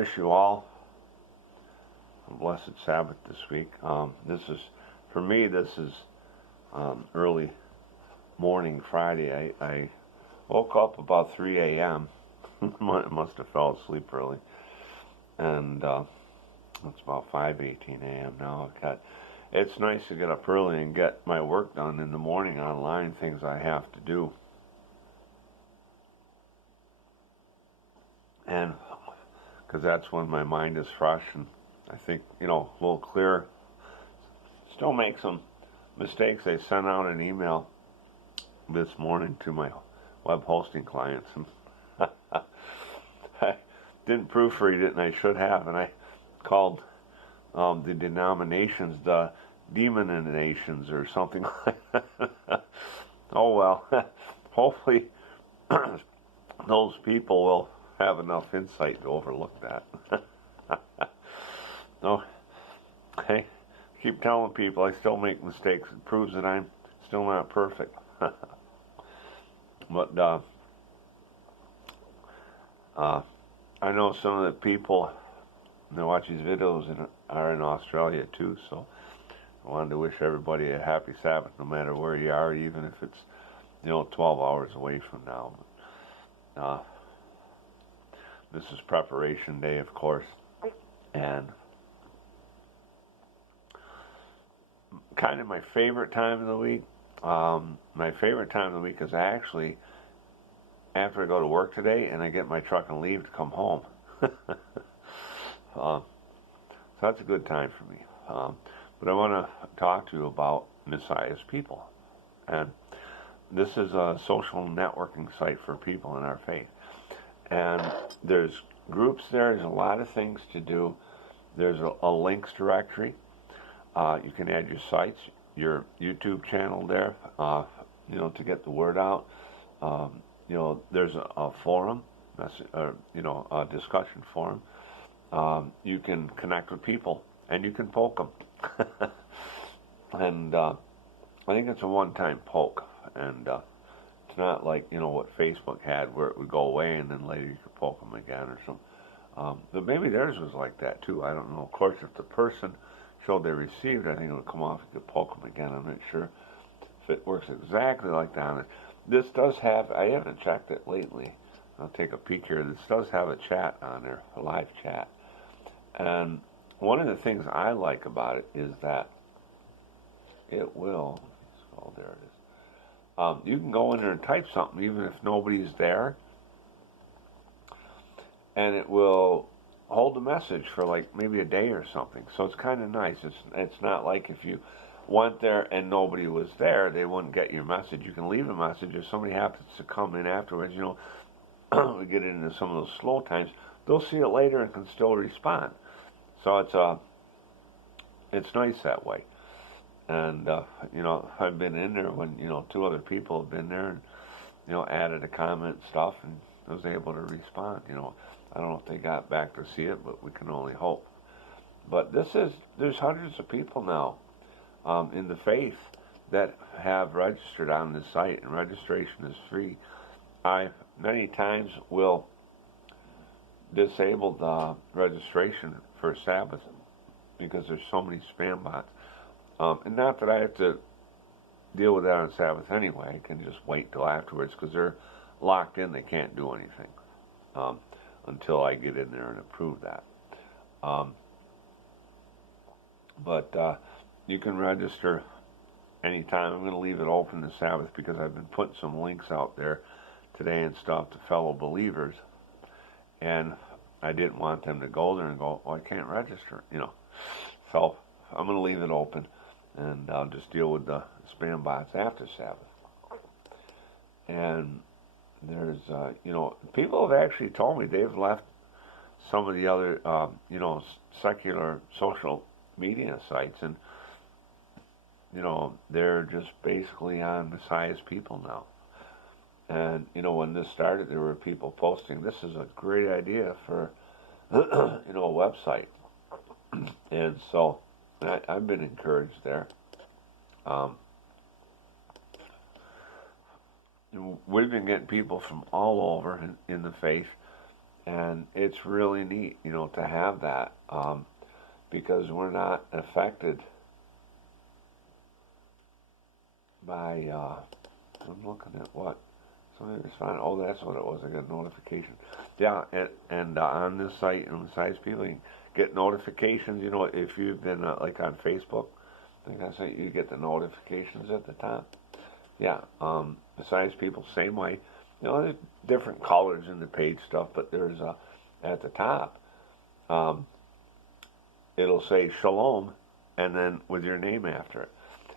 wish you all a blessed Sabbath this week. For me, this is early morning Friday. I woke up about 3 a.m. Must have fell asleep early. And it's about 5:18 a.m. now. It's nice to get up early and get my work done in the morning online, things I have to do. And because that's when my mind is fresh and I think, a little clearer. Still make some mistakes. I sent out an email this morning to my web hosting clients, and I didn't proofread it, and I should have, and I called the denominations the demoninations or something like that. Oh well, hopefully those people will have enough insight to overlook that. No, I keep telling people I still make mistakes. It proves that I'm still not perfect. But I know some of the people that watch these videos are in Australia too, so I wanted to wish everybody a happy Sabbath no matter where you are, even if it's 12 hours away from now. This is preparation day, of course, and kind of my favorite time of the week. My favorite time of the week is actually after I go to work today and I get my truck and leave to come home. So that's a good time for me. But I want to talk to you about Messiah's people. And this is a social networking site for people in our faith. And there's groups there. There's a lot of things to do. There's a links directory. You can add your sites, your YouTube channel there, to get the word out. There's a forum, a discussion forum. You can connect with people, and you can poke them. And I think it's a one-time poke, and it's not like what Facebook had, where it would go away and then later you could poke them again or something. But maybe theirs was like that too. I don't know. Of course, if the person showed they received, I think it would come off. You could poke them again. I'm not sure if it works exactly like that. This does have, I haven't checked it lately. I'll take a peek here. This does have a chat on there, a live chat. And one of the things I like about it is that it will, oh, there it is. You can go in there and type something even if nobody's there, and it will hold the message for like maybe a day or something. So it's kind of nice. It's not like if you went there and nobody was there, they wouldn't get your message. You can leave a message. If somebody happens to come in afterwards, we get into some of those slow times, they'll see it later and can still respond. So it's nice that way. And I've been in there when two other people have been there and added a comment and stuff, and I was able to respond. I don't know if they got back to see it, but we can only hope. But there's hundreds of people now in the faith that have registered on this site, and registration is free. I many times will disable the registration for Sabbath because there's so many spam bots. And not that I have to deal with that on Sabbath anyway. I can just wait till afterwards because they're locked in. They can't do anything until I get in there and approve that. But you can register anytime. I'm going to leave it open this Sabbath because I've been putting some links out there today and stuff to fellow believers. And I didn't want them to go there and go, well, I can't register, So I'm going to leave it open, and I'll just deal with the spam bots after Sabbath. And there's, people have actually told me they've left some of the other, secular social media sites, and, they're just basically on Messiah's people now. And, when this started, there were people posting, this is a great idea for, a website. And so I've been encouraged there. We've been getting people from all over in the faith, And it's really neat, to have that, because we're not affected by, I'm looking at what, somebody responded, oh, that's what it was, I got a notification. Yeah, and on this site, and Messiah's People, you can get notifications, if you've been, like on Facebook, like I say, you get the notifications at the top. Yeah, Messiah's People, same way. There's different colors in the page stuff, but there's, at the top, it'll say Shalom, and then with your name after it.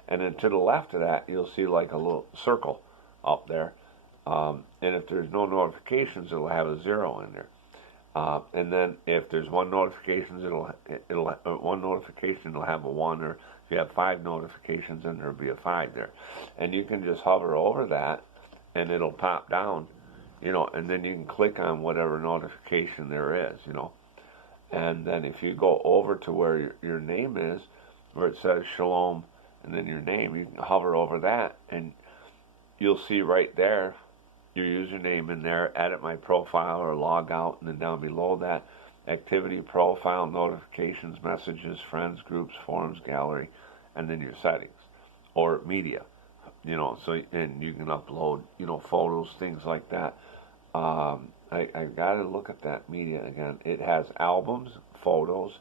And then to the left of that, you'll see like a little circle up there. And if there's no notifications, it'll have a 0 in there. And then if there's one notification, it'll have a 1, or if you have 5 notifications, then there'll be a 5 there. And you can just hover over that, and it'll pop down, and then you can click on whatever notification there is, And then if you go over to where your name is, where it says Shalom, and then your name, you can hover over that, and you'll see right there your username in there, edit my profile or log out, and then down below that, activity profile, notifications, messages, friends, groups, forums, gallery, and then your settings, or media, so, and you can upload, photos, things like that. I got to look at that media again. It has albums, photos,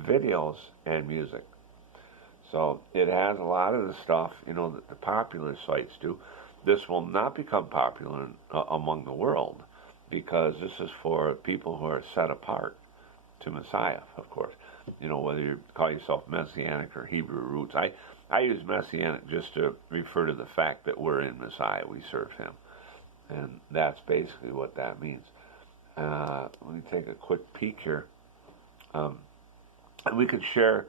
videos, and music. So it has a lot of the stuff, that the popular sites do. This will not become popular among the world, because this is for people who are set apart to Messiah, of course. Whether you call yourself Messianic or Hebrew roots. I use Messianic just to refer to the fact that we're in Messiah, we serve him. And that's basically what that means. Let me take a quick peek here. And we could share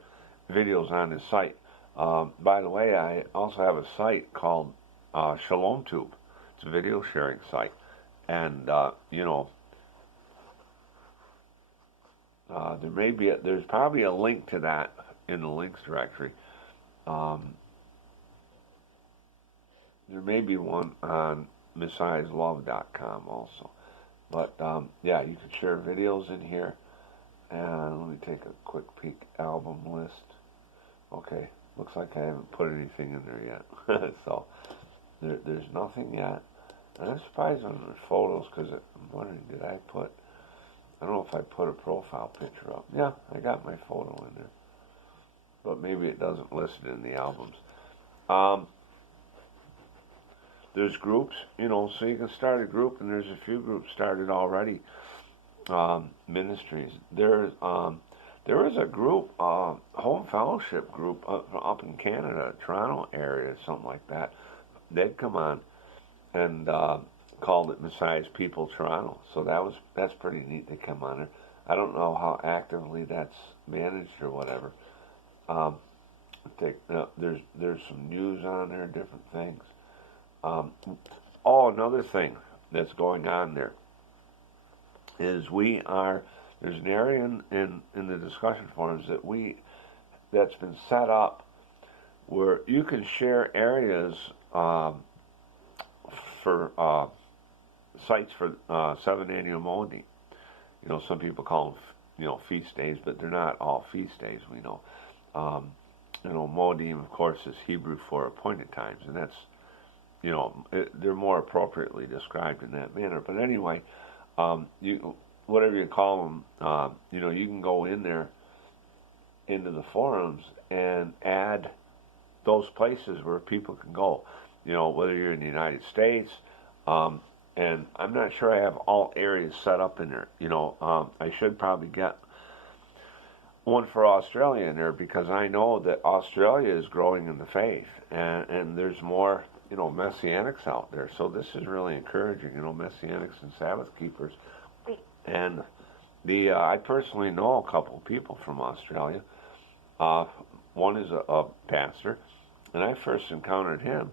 videos on this site. By the way, I also have a site called Shalom Tube. It's a video sharing site. And, there's probably a link to that in the links directory. There may be one on messiahslove.com also. But, yeah, you can share videos in here. And let me take a quick peek. Album list. Okay, looks like I haven't put anything in there yet. So, there's nothing yet. And I'm surprised on the photos, because I'm wondering, I don't know if I put a profile picture up. Yeah, I got my photo in there. But maybe it doesn't list it in the albums. There's groups, so you can start a group, and there's a few groups started already. Ministries. There is a group, home fellowship group up in Canada, Toronto area, something like that. They'd come on and called it Messiah's People Toronto. So that's pretty neat. They come on there. I don't know how actively that's managed or whatever. There's some news on there, different things. Another thing that's going on there is there's an area in the discussion forums that's been set up where you can share areas for sites for 7 annual Modi. Some people call them, feast days, but they're not all feast days, we know. Moedim, of course, is Hebrew for appointed times, and that's, they're more appropriately described in that manner. But anyway, whatever you call them, you can go in there into the forums and add those places where people can go. Whether you're in the United States, and I'm not sure I have all areas set up in there. I should probably get one for Australia in there, because I know that Australia is growing in the faith, and there's more, Messianics out there. So this is really encouraging, Messianics and Sabbath keepers. And I personally know a couple of people from Australia. One is a pastor, and I first encountered him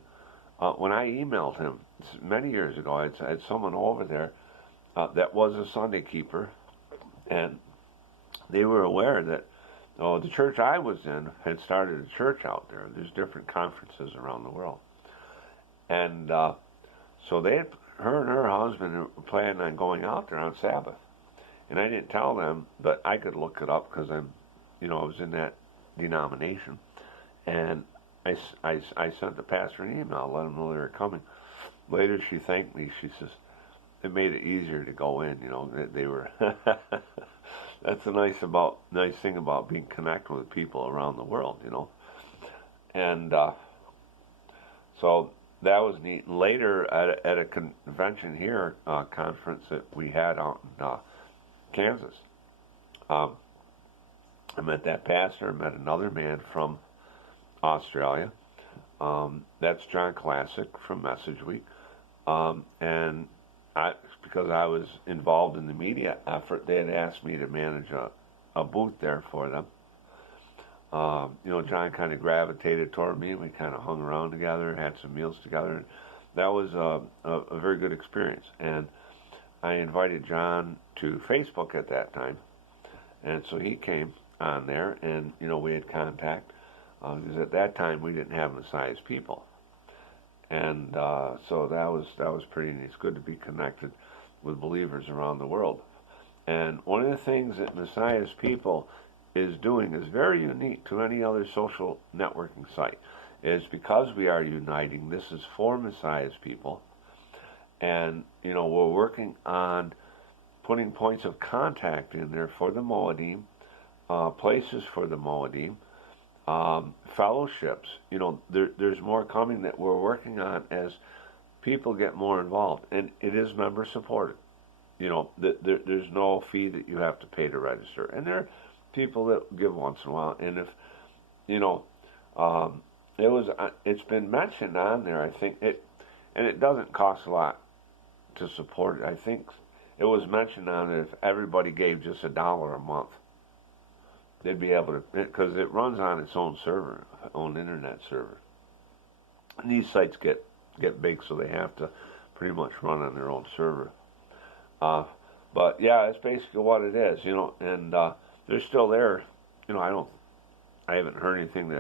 when I emailed him many years ago. I had someone over there that was a Sunday keeper, and they were aware that the church I was in had started a church out there. There's different conferences around the world. And so her and her husband were planning on going out there on Sabbath. And I didn't tell them, but I could look it up because I was in that denomination. And I sent the pastor an email, let him know they were coming. Later, she thanked me. She says, it made it easier to go in, they were. That's the nice thing about being connected with people around the world, And so that was neat. And later, at a convention here, conference that we had out in Kansas, I met that pastor. I met another man from Australia. That's John Classic from Message Week. And because I was involved in the media effort, they had asked me to manage a booth there for them. John kind of gravitated toward me, and we kind of hung around together, had some meals together. And that was a very good experience. And I invited John to Facebook at that time, and so he came on there, and we had contact because at that time we didn't have Messiah's people. And so that was pretty neat. It's good to be connected with believers around the world. And one of the things that Messiah's people is doing is very unique to any other social networking site. Is because we are uniting. This is for Messiah's people, and we're working on putting points of contact in there for the Moedim, places for the Moedim. Fellowships, there's more coming that we're working on as people get more involved, and it is member supported. There's no fee that you have to pay to register, and there are people that give once in a while. And if it's been mentioned on there, I think and it doesn't cost a lot to support it. I think it was mentioned on it if everybody gave just $1 a month. They'd be able to, because it runs on its own server, own internet server. And these sites get big, so they have to pretty much run on their own server. But yeah, that's basically what it is, and they're still there. I haven't heard anything that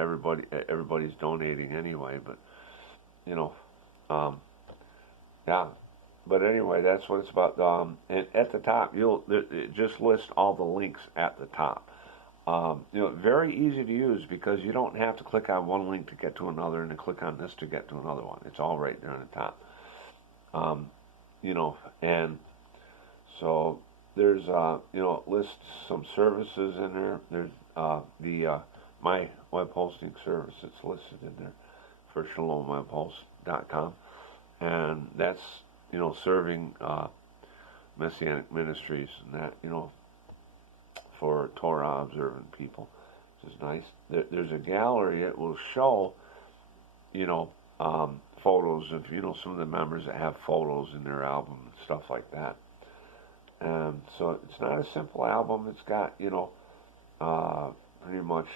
everybody's donating anyway, but yeah. But anyway, that's what it's about. And at the top, it just lists all the links at the top. Very easy to use because you don't have to click on one link to get to another and then click on this to get to another one. It's all right there on the top. And so there's, it lists some services in there. There's my web hosting service that's listed in there for shalomwebhost.com. And that's, serving Messianic ministries and that, for Torah observant people, which is nice. There's a gallery that will show, photos of, some of the members that have photos in their album and stuff like that. And so it's not a simple album. It's got, pretty much,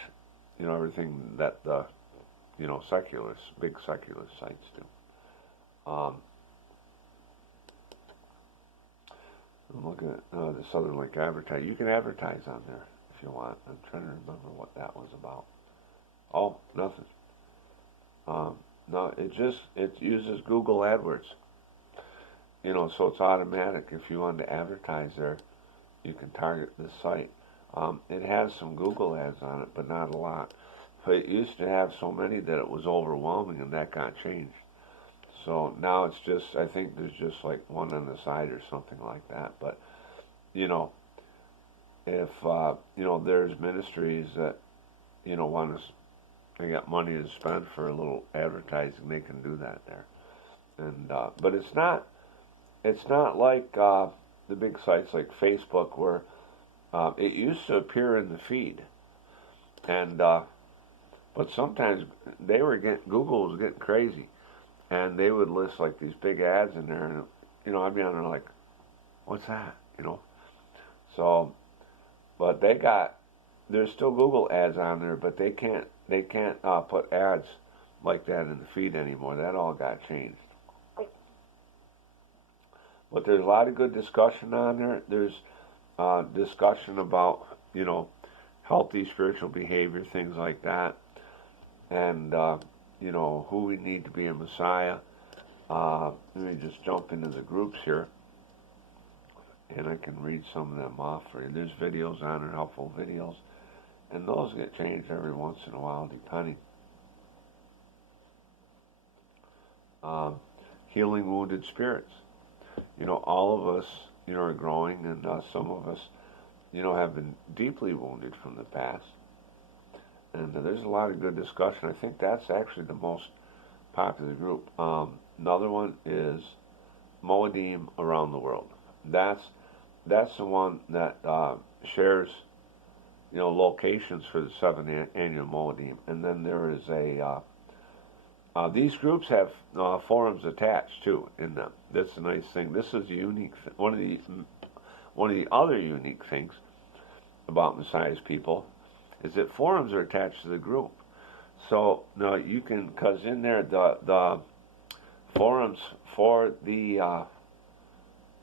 everything that the, big secular sites do. Look at the Southern Lake advertise. You can advertise on there if you want. I'm trying to remember what that was about. Oh, nothing. No, it uses Google AdWords. So it's automatic. If you want to advertise there, you can target this site. It has some Google ads on it, but not a lot. But it used to have so many that it was overwhelming, and that got changed. So now it's just, I think there's just like one on the side or something like that. But, if, there's ministries that, want to, they got money to spend for a little advertising, they can do that there. And, but it's not like the big sites like Facebook where it used to appear in the feed. And, but sometimes Google was getting crazy. And they would list like these big ads in there, and I'd be on there like, what's that? So, but there's still Google ads on there, but they can't put ads like that in the feed anymore. That all got changed. But there's a lot of good discussion on there. There's discussion about healthy spiritual behavior, things like that, and who we need to be a Messiah. Let me just jump into the groups here. And I I can read some of them off for you. There's videos on it, helpful videos, and those get changed every once in a while, depending. Healing wounded spirits. All of us, are growing, and some of us, have been deeply wounded from the past. And there's a lot of good discussion. I think that's actually the most popular group. Another one is Moedim Around the World. That's the one that shares, locations for the 7th annual Moedim. And then there is these groups have forums attached too in them. That's a nice thing. This is a unique one of the other unique things about Messiah's people is that forums are attached to the group. So now you can, because in there the forums for the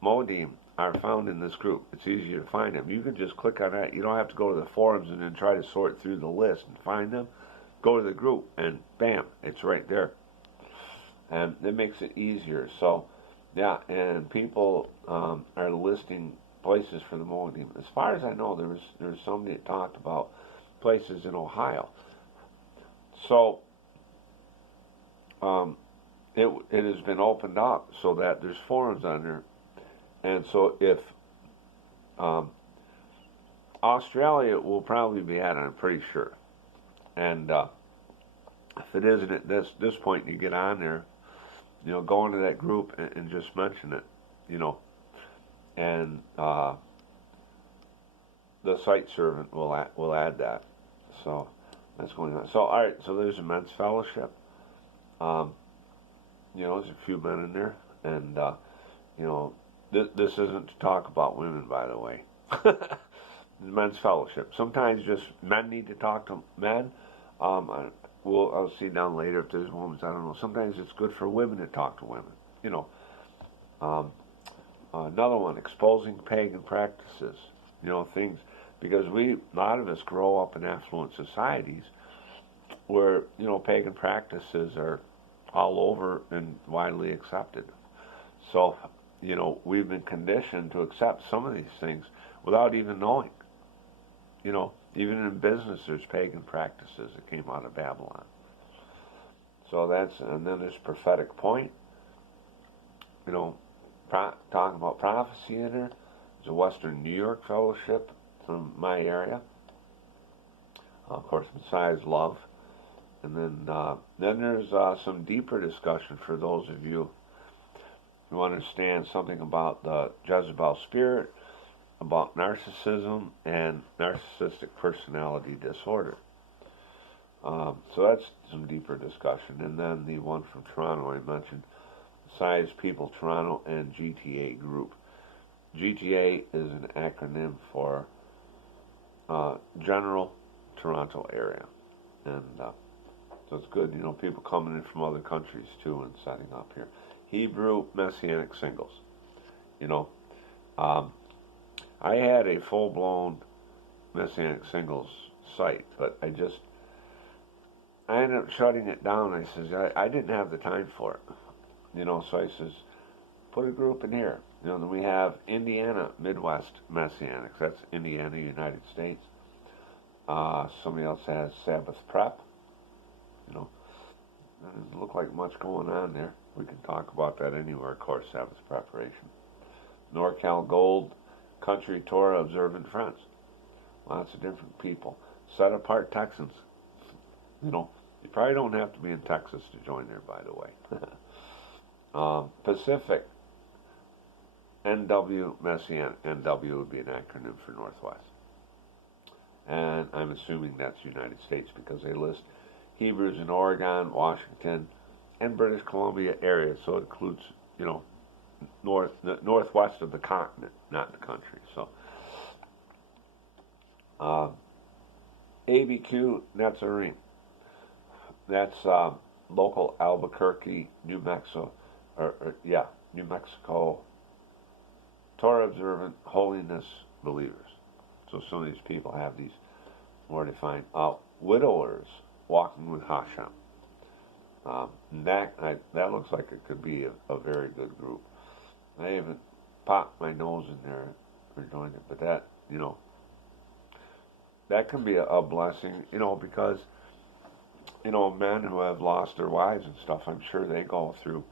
Moedim are found in this group. It's easier to find them. You can just click on that. You don't have to go to the forums and then try to sort through the list and find them. Go to the group and bam, it's right there. And it makes it easier. So, yeah, and people are listing places for the Moedim. As far as I know, there was somebody that talked about places in Ohio. So, it has been opened up so that there's forums on there. And so if Australia will probably be at it, I'm pretty sure. And if it isn't at this point, you get on there, go into that group and just mention it, and the site servant will add that. So that's going on. So all right, so there's a men's fellowship. There's a few men in there, and this isn't to talk about women, by the way. Men's fellowship. Sometimes just men need to talk to men. I'll see down later if there's women. I don't know. Sometimes it's good for women to talk to women. Another one, exposing pagan practices. Things, because a lot of us grow up in affluent societies where pagan practices are all over and widely accepted. So we've been conditioned to accept some of these things without even knowing. Even in business, there's pagan practices that came out of Babylon. So and then there's prophetic point. Talking about prophecy in there. There's a Western New York fellowship from my area. Of course, Messiah's love. And then there's some deeper discussion for those of you who understand something about the Jezebel spirit, about narcissism and narcissistic personality disorder. So that's some deeper discussion. And then the one from Toronto I mentioned, Messiah's People Toronto and GTA Group. GTA is an acronym for General Toronto Area. And so it's good, people coming in from other countries too and setting up here. Hebrew Messianic Singles. I had a full-blown Messianic Singles site, but I ended up shutting it down. I says, I didn't have the time for it. So I says, put a group in here. Then we have Indiana Midwest Messianics. That's Indiana, United States. Somebody else has Sabbath Prep. Doesn't look like much going on there. We can talk about that anywhere, of course, Sabbath preparation. NorCal Gold, Country Torah Observant Friends. Lots of different people. Set apart Texans. You probably don't have to be in Texas to join there, by the way. Pacific, NW Messianic. NW would be an acronym for Northwest. And I'm assuming that's United States because they list Hebrews in Oregon, Washington, and British Columbia area. So it includes, the northwest of the continent, not the country. So ABQ Nazarene. That's local Albuquerque, New Mexico, New Mexico Torah observant holiness believers. So some of these people have these more defined. Widowers walking with Hashem. That looks like it could be a very good group. I haven't popped my nose in there or join it. But that, that can be a blessing, because, men who have lost their wives and stuff, I'm sure they go through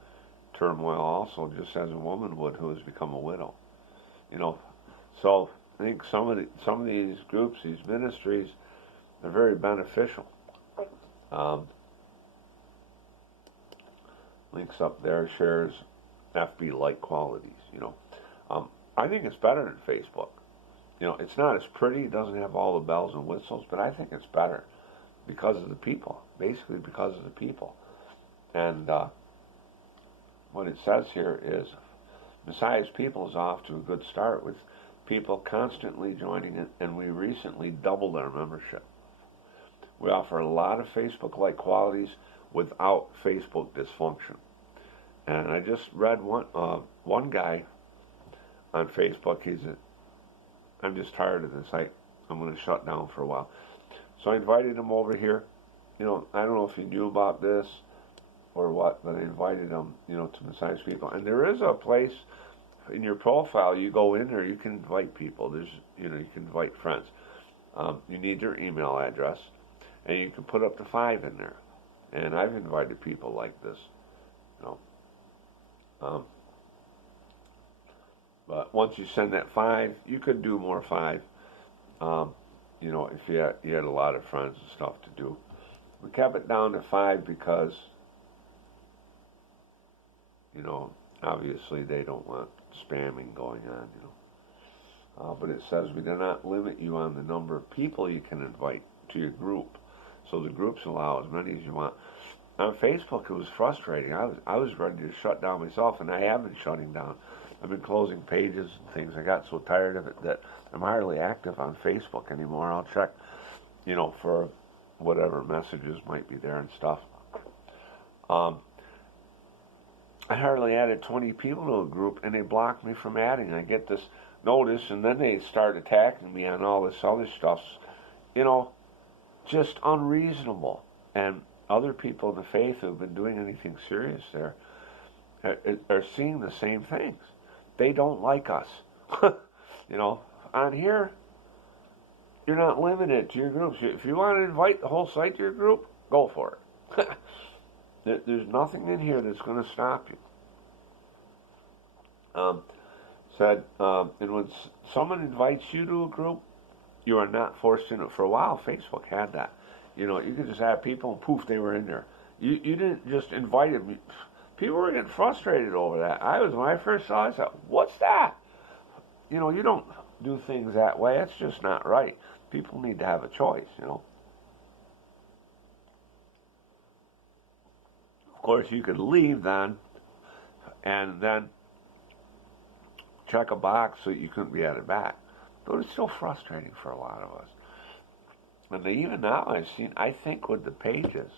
turmoil also, just as a woman would who has become a widow. So I think some of these groups, these ministries, are very beneficial. Links up there, shares FB like qualities. I think it's better than Facebook. It's not as pretty, it doesn't have all the bells and whistles, but I think it's better because of the people, basically because of the people. And what it says here is Messiah's people is off to a good start with people constantly joining it, and we recently doubled our membership. We offer a lot of Facebook-like qualities without Facebook dysfunction. And I just read one guy on Facebook. I'm just tired of this. I'm going to shut down for a while. So I invited him over here. I don't know if he knew about this or what, but I invited him, to Messiah's people. And there is a place in your profile. You go in there, you can invite people. There's, you can invite friends. You need their email address, and you can put up to 5 in there. And I've invited people like this, But once you send that 5, you could do more 5. If you had a lot of friends and stuff to do. We kept it down to 5 because, obviously they don't want spamming going on, But it says we do not limit you on the number of people you can invite to your group. So the groups allow as many as you want. On Facebook, it was frustrating. I was ready to shut down myself, and I have been shutting down. I've been closing pages and things. I got so tired of it that I'm hardly active on Facebook anymore. I'll check, for whatever messages might be there and stuff. I hardly added 20 people to a group, and they blocked me from adding. I get this notice, and then they start attacking me on all this other stuff. Just unreasonable. And other people in the faith who have been doing anything serious there are seeing the same things. They don't like us. On here, you're not limited to your groups. If you want to invite the whole site to your group, go for it. There's nothing in here that's going to stop you. And when someone invites you to a group, you are not forced in it. For a while, Facebook had that. You could just have people, and poof, they were in there. You didn't just invite them. People were getting frustrated over that. When I first saw it, I said, what's that? You don't do things that way. It's just not right. People need to have a choice, Of course, you could leave then, and then check a box so you couldn't be added back. But it's still frustrating for a lot of us. And even now I think with the pages,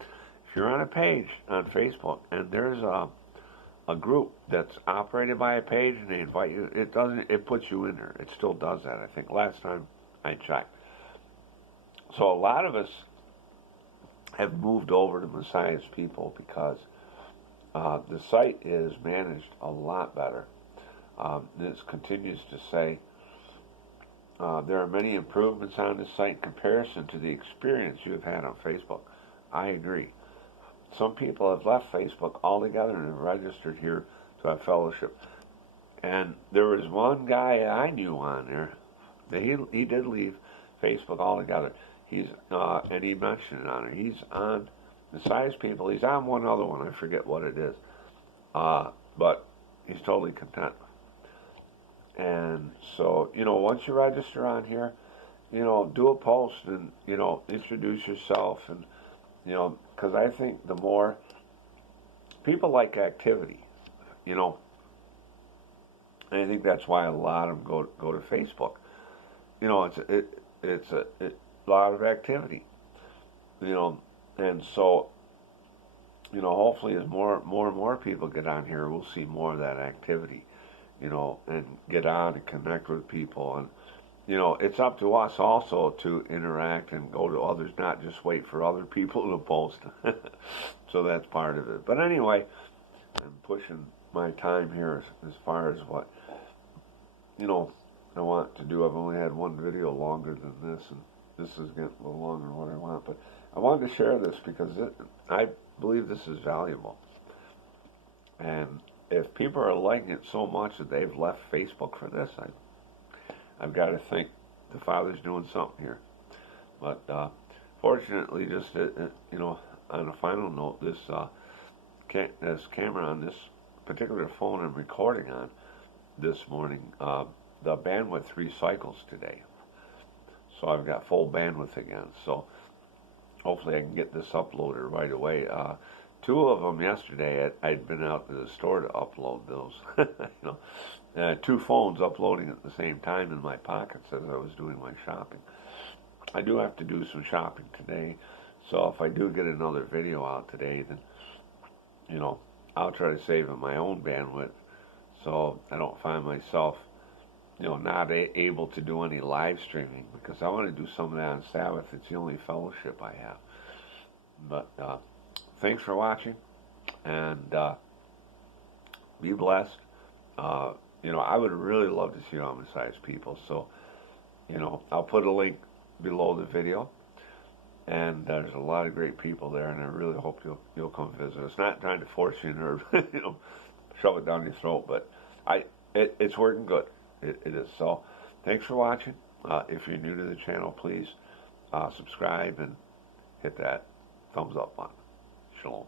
if you're on a page on Facebook and there's a group that's operated by a page and they invite you, it puts you in there. It still does that, I think, last time I checked. So a lot of us have moved over to Messiah's people because the site is managed a lot better. This continues to say, there are many improvements on this site in comparison to the experience you have had on Facebook. I agree. Some people have left Facebook altogether and have registered here to have fellowship. And there was one guy I knew on there that he did leave Facebook altogether. And he mentioned it on there. He's on Messiah's people. He's on one other one. I forget what it is. But he's totally content. And so, once you register on here, do a post and, introduce yourself. And, because I think the more people like activity, and I think that's why a lot of them go to Facebook. It's a lot of activity, and so, hopefully as more and more people get on here, we'll see more of that activity. And get on and connect with people. And, it's up to us also to interact and go to others, not just wait for other people to post. So that's part of it. But anyway, I'm pushing my time here as far as what, I want to do. I've only had one video longer than this, and this is getting a little longer than what I want. But I wanted to share this because I believe this is valuable. And if people are liking it so much that they've left Facebook for this, I've got to think the Father's doing something here. But fortunately, just on a final note, this camera on this particular phone I'm recording on this morning, the bandwidth recycles today, so I've got full bandwidth again. So hopefully I can get this uploaded right away. Two of them yesterday, I'd been out to the store to upload those. Two phones uploading at the same time in my pockets as I was doing my shopping. I do have to do some shopping today, so if I do get another video out today, then I'll try to save my own bandwidth, so I don't find myself not able to do any live streaming, because I want to do some of that on Sabbath. It's the only fellowship I have. But thanks for watching, and be blessed. I would really love to see all Messiah's people, so I'll put a link below the video, and there's a lot of great people there, and I really hope you'll come visit. It's not trying to force you in or shove it down your throat, but it's working good. It is. So thanks for watching. If you're new to the channel, please subscribe and hit that thumbs up button. Shalom.